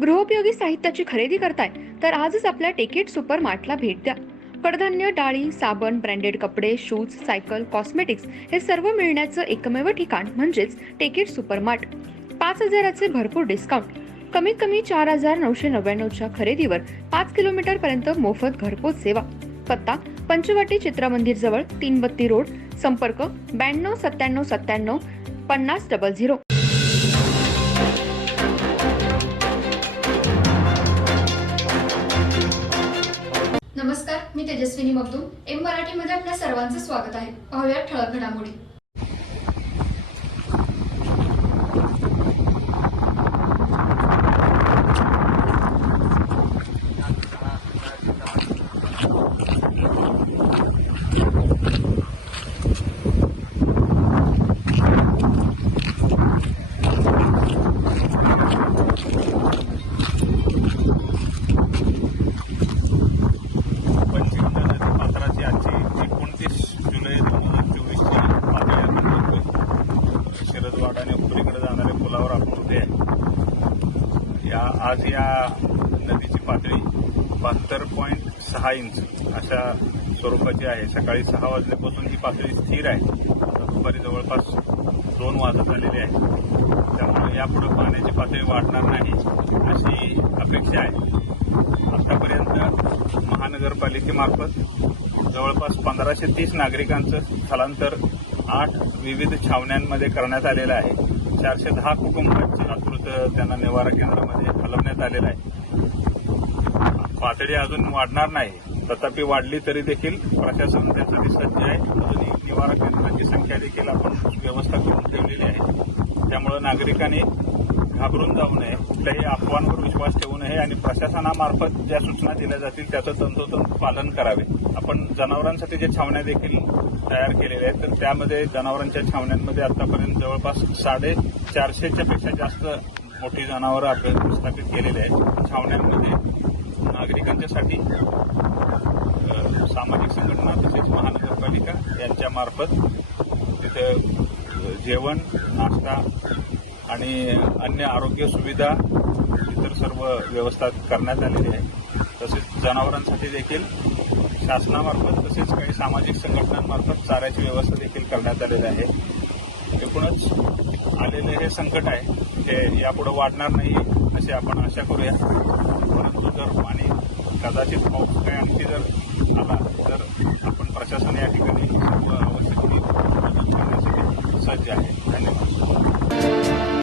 गृहोपयोगी साहित्याची खरेदी करताय तर आजच आपल्या टेकेट सुपर मार्टला भेट द्या. कडधान्य, डाळी, साबण, ब्रँडेड कपडे, शूज, सायकल, कॉस्मेटिक्स हे सर्व मिळण्याचं एकमेव ठिकाण म्हणजेच टेकेट सुपर मार्ट. 5,000चे भरपूर डिस्काउंट. कमीत कमी 4,999च्या खरेदीवर 5 किलोमीटर पर्यंत मोफत घरपोच सेवा. पत्ता: पंचवटी चित्रमंदिर जवळ, 332 रोड. संपर्क: 92 97 97 5000. नमस्कार, मी तेजस्विनी मगदूम. एम मराठीमध्ये आपल्या सर्वांचं स्वागत आहे. पाहूया ठळक घडामोडी. पात्राची आजची 29 जुलै 2024ची पातळी शरदवाड आणि उपरीकडे जाणाऱ्या पुलावर आपण उभे आहे. आज या नदीची पातळी 72.6 इंच अशा स्वरूपाची आहे. सकाळी 6 वाजल्यापासून ही पातळी स्थिर आहे. दुपारी जवळपास 2 वाजत आलेले आहे. त्यामुळे यापुढे पाण्याची पातळी वाढणार नाही अशी अपेक्षा आहे. आतापर्यंत महानगरपालिकेमार्फत जवळपास 1530 नागरिकांचं स्थलांतर 8 विविध छावण्यांमध्ये करण्यात आलेलं आहे. 410 कुटुंबांची आकृत त्यांना निवारा केंद्रामध्ये हलवण्यात आलेलं आहे. पातळी अजून वाढणार नाही, तथापि वाढली तरी देखील प्रशासन त्यासाठी सज्ज आहे. अजूनही निवारा केंद्रांची संख्या देखील आपण व्यवस्था करून ठेवलेली आहे. त्यामुळे नागरिकांनी घाबरून जाऊ नये, कुठल्याही अफवांवर विश्वास ठेवू नये आणि प्रशासनामार्फत ज्या सूचना दिल्या जातील त्याचं तंतोतंत पालन करावे. आपण जनावरांसाठी जे छावण्या देखील तयार केलेल्या आहेत, तर त्यामध्ये जनावरांच्या छावण्यांमध्ये आतापर्यंत जवळपास 450च्या पेक्षा जास्त मोठी जनावरं आपण प्रस्थापित केलेली आहेत. छावण्यांमध्ये नागरिकांच्यासाठी सामाजिक संघटना तसेच महानगरपालिका यांच्या मार्फत तिथे जेवण, नाश्ता आणि अन्य आरोग्य सुविधा इतर सर्व व्यवस्था करण्यात आलेली आहे. तसेच जनावरांसाठी देखील शासनामार्फत तसेच काही सामाजिक संघटनांमार्फत चाऱ्याची व्यवस्था देखील करण्यात आलेली आहे. एकूणच आलेले हे संकट आहे हे यापुढे वाढणार नाही अशी आपण आशा करूया. परंतु जर पाणी कदाचित पाऊस काही आणखी जर आला तर आपण प्रशासन या ठिकाणी सर्व आवश्यक मदत करण्यासाठी सज्ज आहे. धन्यवाद.